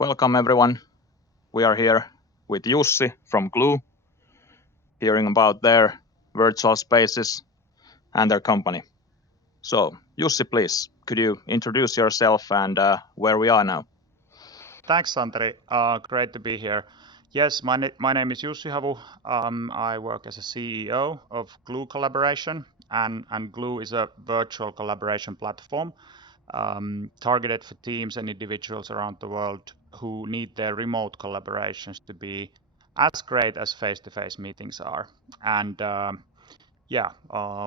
Welcome everyone. We are here with Jussi from Glue, hearing about their virtual spaces and their company. So, Jussi, please, could you introduce yourself and where we are now? Thanks, Santeri. Great to be here. Yes, my name is Jussi Havu. I work as a CEO of Glue Collaboration, and Glue is a virtual collaboration platform targeted for teams and individuals around the world who need their remote collaborations to be as great as face-to-face meetings are. And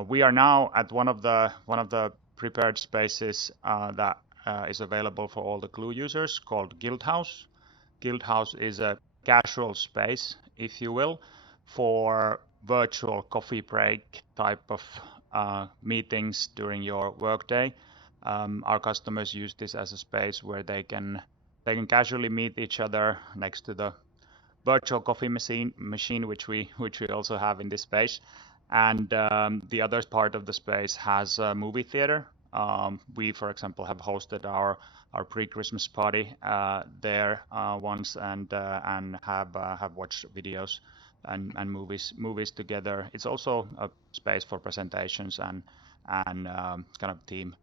we are now at one of the prepared spaces that is available for all the Glue users called Guildhouse. Guildhouse is a casual space, if you will, for virtual coffee break type of meetings during your workday. Our customers use this as a space where they can casually meet each other next to the virtual coffee machine which we also have in this space. And the other part of the space has a movie theater. We, for example, have hosted our pre-Christmas party there once, and have watched videos and movies together. It's also a space for presentations and kind of team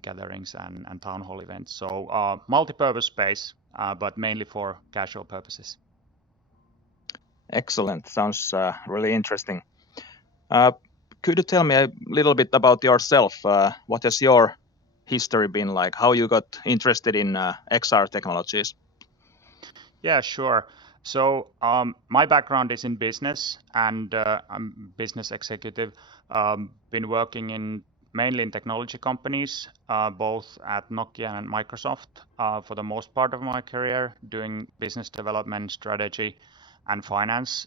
gatherings and town hall events. So multi-purpose space, but mainly for casual purposes. Excellent. Sounds really interesting. Could you tell me a little bit about yourself? What has your history been like? How you got interested in XR technologies? Yeah, sure. So my background is in business, and I'm a business executive. Been working mainly in technology companies, both at Nokia and Microsoft for the most part of my career, doing business development, strategy, and finance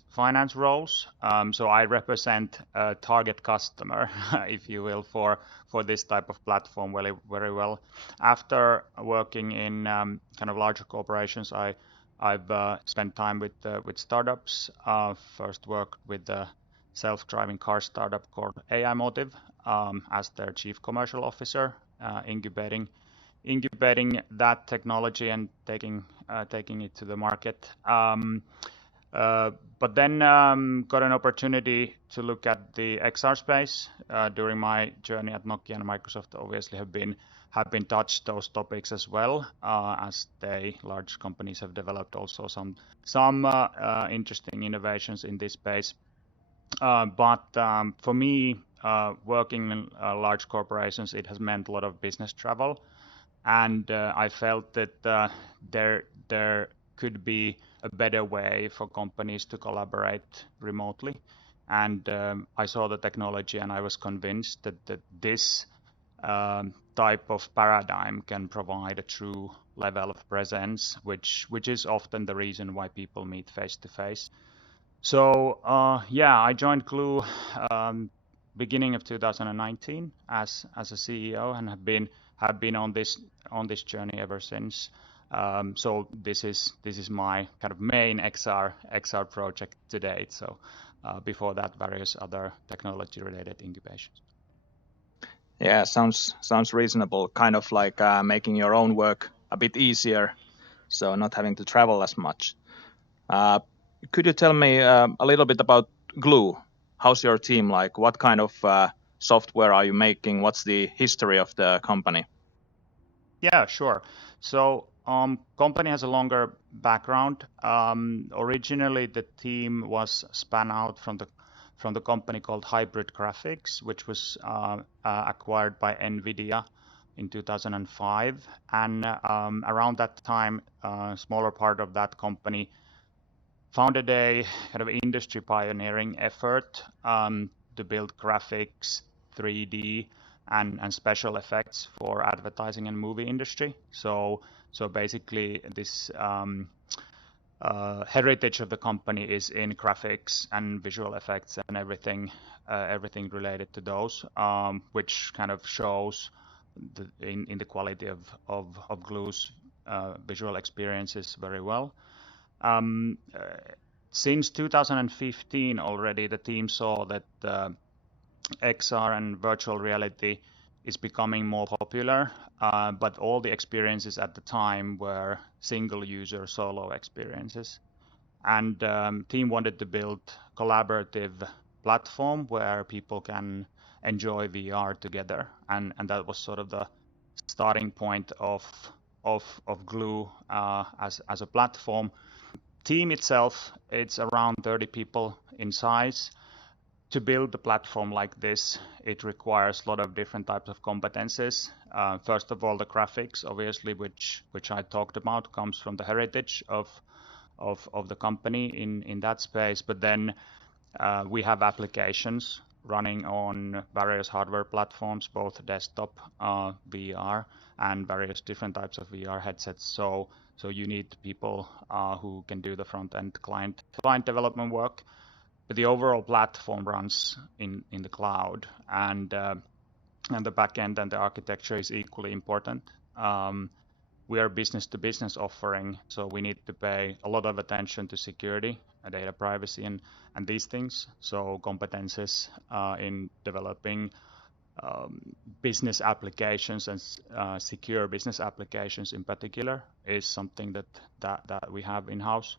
roles. So I represent a target customer, if you will, for this type of platform very well. After working in kind of larger corporations, I've spent time with startups. First worked with a self-driving car startup called AI Motive as their chief commercial officer, incubating that technology and taking it to the market. But then got an opportunity to look at the XR space during my journey at Nokia and Microsoft. Obviously, have been touched those topics as well, as large companies have developed also some interesting innovations in this space. But for me, working in large corporations, it has meant a lot of business travel, and I felt that there could be a better way for companies to collaborate remotely. And I saw the technology, and I was convinced that this type of paradigm can provide a true level of presence, which is often the reason why people meet face to face. So I joined Glue beginning of 2019 as a CEO, and have been on this journey ever since. So this is my kind of main XR project to date. So before that, various other technology related incubations. Yeah, sounds reasonable. Kind of like making your own work a bit easier, so not having to travel as much. Could you tell me a little bit about Glue? How's your team like? What kind of software are you making? What's the history of the company? Yeah, sure. So company has a longer background. Originally, the team was spun out from the company called Hybrid Graphics, which was acquired by NVIDIA in 2005. And around that time, a smaller part of that company founded a kind of industry pioneering effort to build graphics, 3D, and special effects for advertising and movie industry. So basically, this heritage of the company is in graphics and visual effects and everything related to those, which kind of shows in the quality of Glue's visual experiences very well. Since 2015 already, the team saw that XR and virtual reality is becoming more popular but all the experiences at the time were single user solo experiences. And team wanted to build collaborative platform where people can enjoy VR together, and that was sort of the starting point of Glue as a platform. Team itself, it's around 30 people in size. To build a platform like this, it requires a lot of different types of competences. First of all, the graphics, obviously, which I talked about, comes from the heritage of the company in that space. But then we have applications running on various hardware platforms, both desktop VR and various different types of VR headsets. So you need people who can do the front end client development work. But the overall platform runs in the cloud, and the backend and the architecture is equally important. We are business to business offering, so we need to pay a lot of attention to security, data privacy, and these things. So competences in developing business applications and secure business applications in particular is something that we have in house.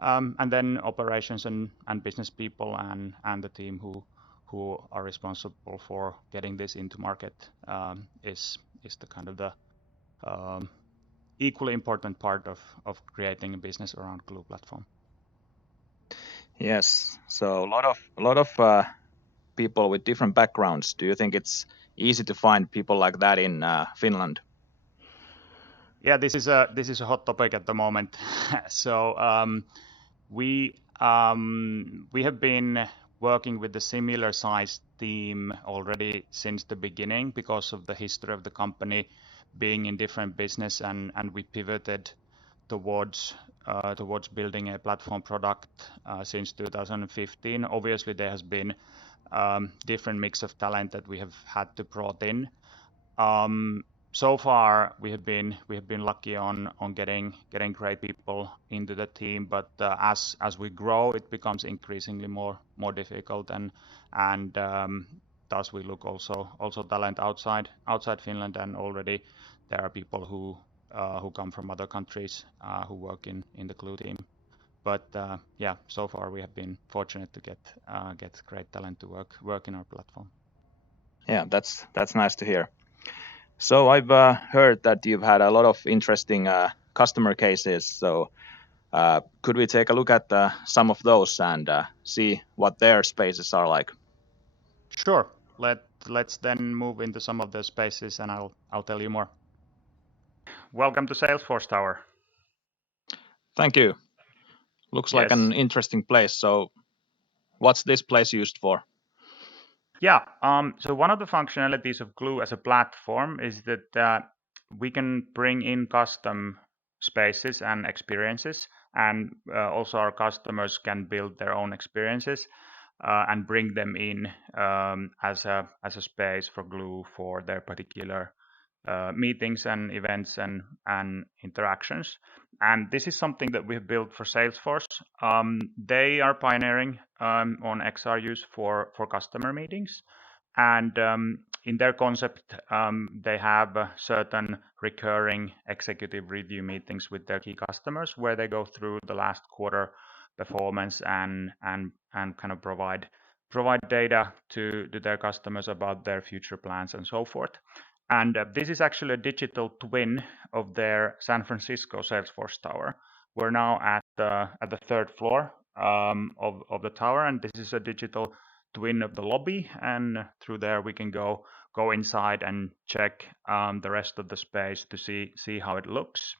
And then operations and business people and the team who are responsible for getting this into market is the kind of the equally important part of creating a business around Glue platform. Yes, so a lot of people with different backgrounds. Do you think it's easy to find people like that in Finland? Yeah, this is a hot topic at the moment. So we have been working with a similar sized team already since the beginning because of the history of the company being in different business, and we pivoted towards building a platform product since 2015. Obviously, there has been different mix of talent that we have had to brought in. So far, we have been lucky on getting great people into the team, but as we grow, it becomes increasingly more difficult, and thus we look also talent outside Finland, and already there are people who come from other countries who work in the Glue team. But yeah, so far we have been fortunate to get great talent to work in our platform. Yeah, that's nice to hear. So I've heard that you've had a lot of interesting customer cases. So could we take a look at some of those and see what their spaces are like? Sure. Let's then move into some of the spaces, and I'll tell you more. Welcome to Salesforce Tower. Thank you. Looks like Yes. an interesting place. So what's this place used for? Yeah. So one of the functionalities of Glue as a platform is that we can bring in custom spaces and experiences, and also our customers can build their own experiences and bring them in as a space for Glue for their particular meetings and events and interactions. And this is something that we've built for Salesforce. They are pioneering on XR use for customer meetings. And in their concept, they have certain recurring executive review meetings with their key customers where they go through the last quarter performance and kind of provide data to their customers about their future plans and so forth. And this is actually a digital twin of their San Francisco Salesforce Tower. We're now at the third floor of the tower, and this is a digital twin of the lobby. And through there, we can go inside and check the rest of the space to see how it looks.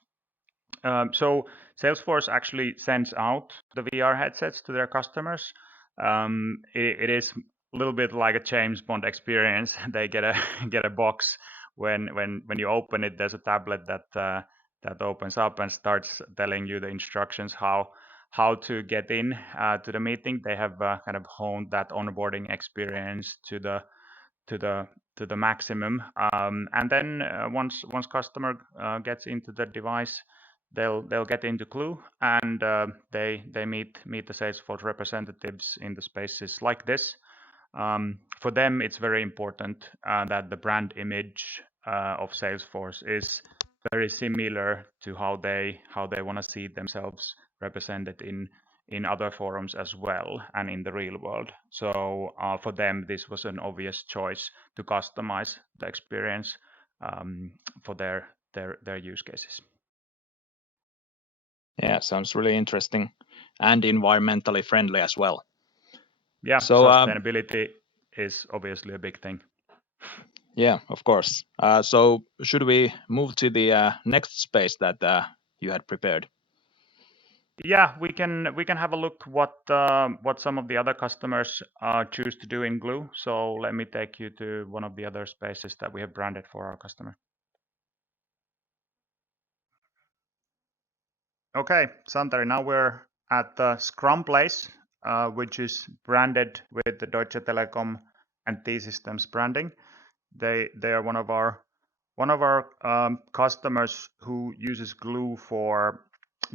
So Salesforce actually sends out the VR headsets to their customers. It is a little bit like a James Bond experience. They get a box when you open it. There's a tablet that opens up and starts telling you the instructions how to get in to the meeting. They have kind of honed that onboarding experience to the maximum. And then once customer gets into the device, they'll get into Glue, and they meet the Salesforce representatives in the spaces like this. For them, it's very important that the brand image of Salesforce is very similar to how they want to see themselves represented in other forums as well and in the real world. So for them, this was an obvious choice to customize the experience for their use cases. Yeah, sounds really interesting and environmentally friendly as well. Yeah, So, sustainability is obviously a big thing. yeah, of course. So, should we move to the next space that you had prepared? Yeah, we can have a look what some of the other customers choose to do in Glue. So let me take you to one of the other spaces that we have branded for our customer. Okay, Santeri, now we're at the Scrum place, which is branded with the Deutsche Telekom and T-Systems branding. They are one of our customers who uses Glue for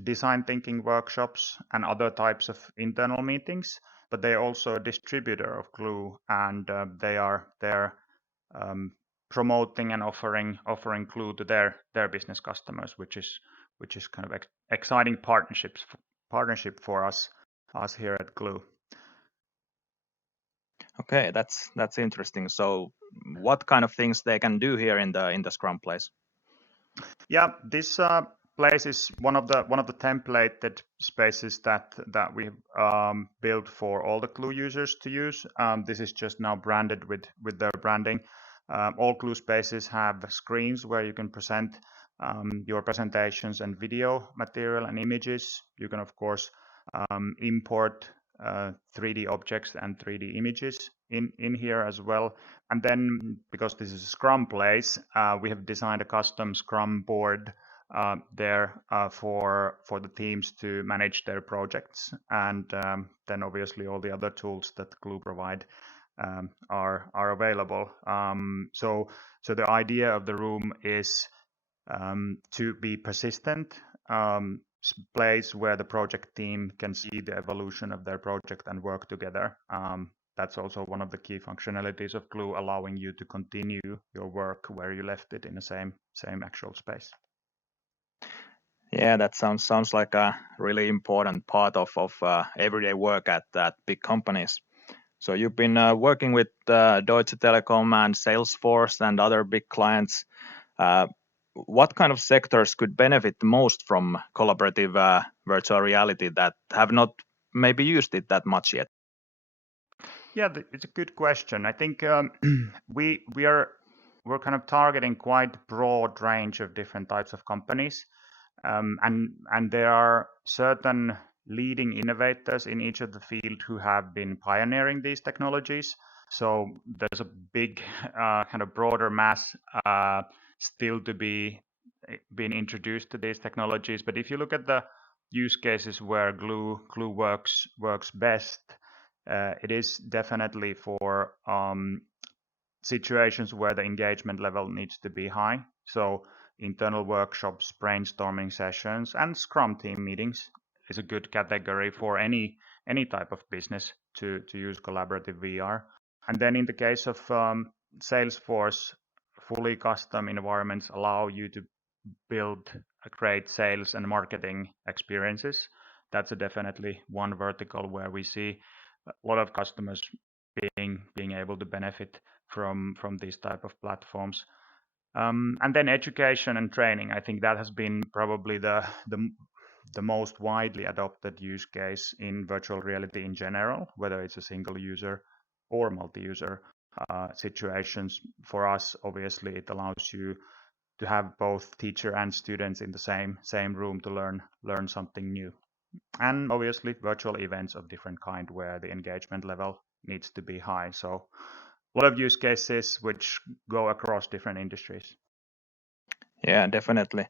design thinking workshops and other types of internal meetings, but they're also a distributor of Glue, and they're promoting and offering Glue to their business customers, which is kind of exciting partnership for us here at Glue. Okay, that's interesting. So, what kind of things they can do here in the Scrum place? Yeah, this place is one of the templated spaces that we built for all the Glue users to use. This is just now branded with their branding. All Glue spaces have screens where you can present your presentations and video material and images. You can of course import 3D objects and 3D images in here as well. And then, because this is a Scrum place, we have designed a custom Scrum board there for the teams to manage their projects. And then obviously all the other tools that Glue provide are available. So the idea of the room is to be persistent, place where the project team can see the evolution of their project and work together. That's also one of the key functionalities of Glue, allowing you to continue your work where you left it in the same actual space. Yeah, that sounds like a really important part of everyday work at big companies. So you've been working with Deutsche Telekom and Salesforce and other big clients. What kind of sectors could benefit the most from collaborative virtual reality that have not maybe used it that much yet? Yeah, it's a good question. I think we're kind of targeting quite broad range of different types of companies, and there are certain leading innovators in each of the field who have been pioneering these technologies. So there's a big kind of broader mass still to be being introduced to these technologies. But if you look at the use cases where Glue works best, it is definitely for situations where the engagement level needs to be high. So internal workshops, brainstorming sessions, and Scrum team meetings is a good category for any type of business to use collaborative VR. And then in the case of Salesforce, fully custom environments allow you to build a great sales and marketing experiences. That's definitely one vertical where we see a lot of customers being able to benefit from these type of platforms. And then education and training. I think that has been probably the most widely adopted use case in virtual reality in general, whether it's a single user or multi-user situations. For us, obviously, it allows you to have both teacher and students in the same room to learn something new. And obviously virtual events of different kind where the engagement level needs to be high. So a lot of use cases which go across different industries. Yeah, definitely.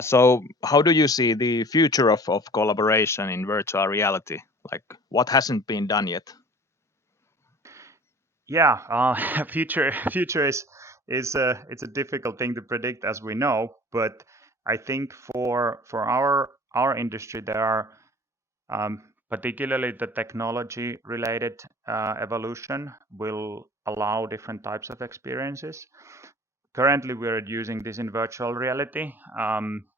So how do you see the future of collaboration in virtual reality? Like what hasn't been done yet? Yeah, future is it's a difficult thing to predict, as we know. But I think for our industry, there are particularly the technology related evolution will allow different types of experiences. currently we're using this in virtual reality.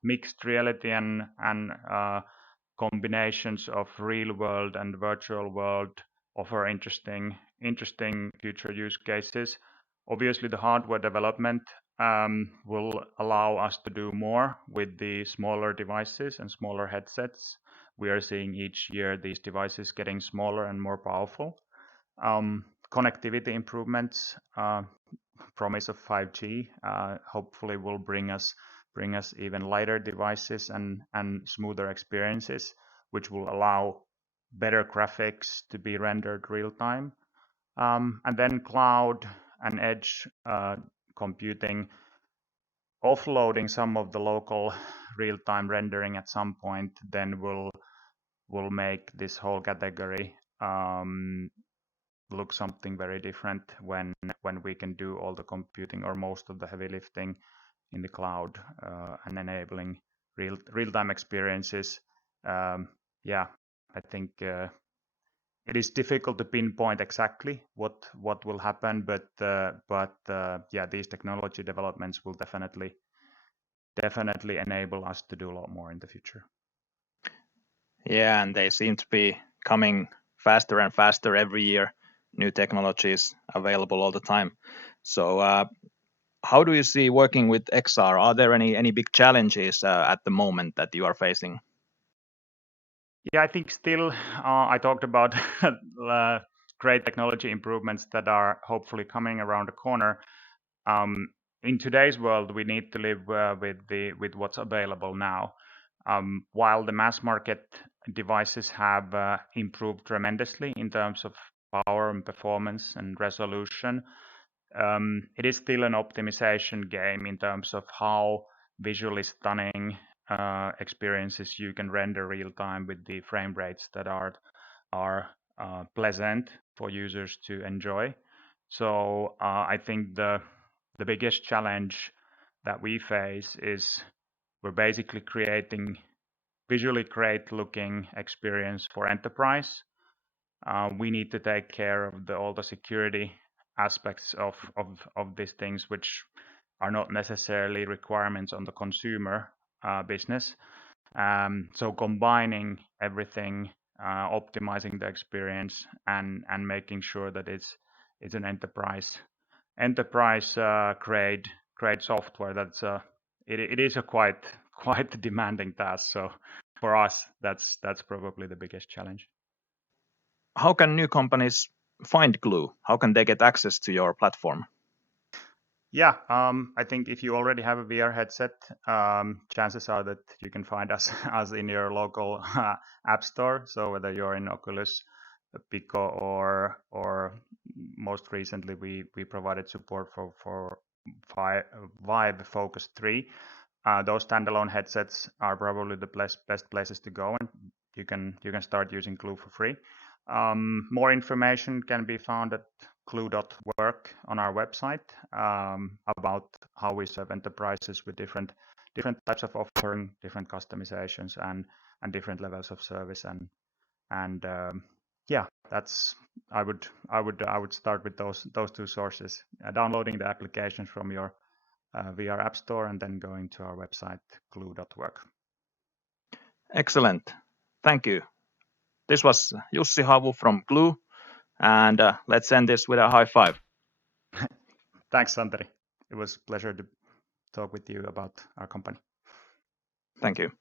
Mixed reality and combinations of real world and virtual world offer interesting future use cases. Obviously, the hardware development will allow us to do more with the smaller devices and smaller headsets. We are seeing each year these devices getting smaller and more powerful. Connectivity improvements, promise of 5G, hopefully will bring us even lighter devices and smoother experiences, which will allow better graphics to be rendered real time. And then cloud and edge computing, offloading some of the local real-time rendering at some point, then will make this whole category look something very different when we can do all the computing or most of the heavy lifting in the cloud and enabling real-time experiences. Yeah, I think it is difficult to pinpoint exactly what will happen, but yeah, these technology developments will definitely enable us to do a lot more in the future. Yeah, and they seem to be coming faster and faster every year. New technologies available all the time. So how do you see working with XR? Are there any big challenges at the moment that you are facing? Yeah, I think still I talked about great technology improvements that are hopefully coming around the corner. In today's world, we need to live with what's available now. While the mass market devices have improved tremendously in terms of power and performance and resolution, it is still an optimization game in terms of how visually stunning experiences you can render real time with the frame rates that are pleasant for users to enjoy. So I think the biggest challenge that we face is we're basically creating visually great looking experience for enterprise. We need to take care of all the security aspects of these things, which are not necessarily requirements on the consumer business. So combining everything, optimizing the experience, and making sure that it's an enterprise grade software. That's it is a quite demanding task. So for us, that's probably the biggest challenge. How can new companies find Glue? How can they get access to your platform? Yeah, I think if you already have a VR headset, chances are that you can find us in your local app store. So whether you're in Oculus, Pico, or most recently we provided support for Vive Focus 3. Those standalone headsets are probably the best places to go, and you can start using Glue for free. More information can be found at glue.work on our website about how we serve enterprises with different types of offering, different customizations, and different levels of service. And yeah, that's I would start with those two sources: downloading the applications from your VR app store and then going to our website glue.work. Excellent. Thank you. This was Jussi Havu from Glue, and let's end this with a high five. Thanks, Santeri. It was a pleasure to talk with you about our company. Thank you.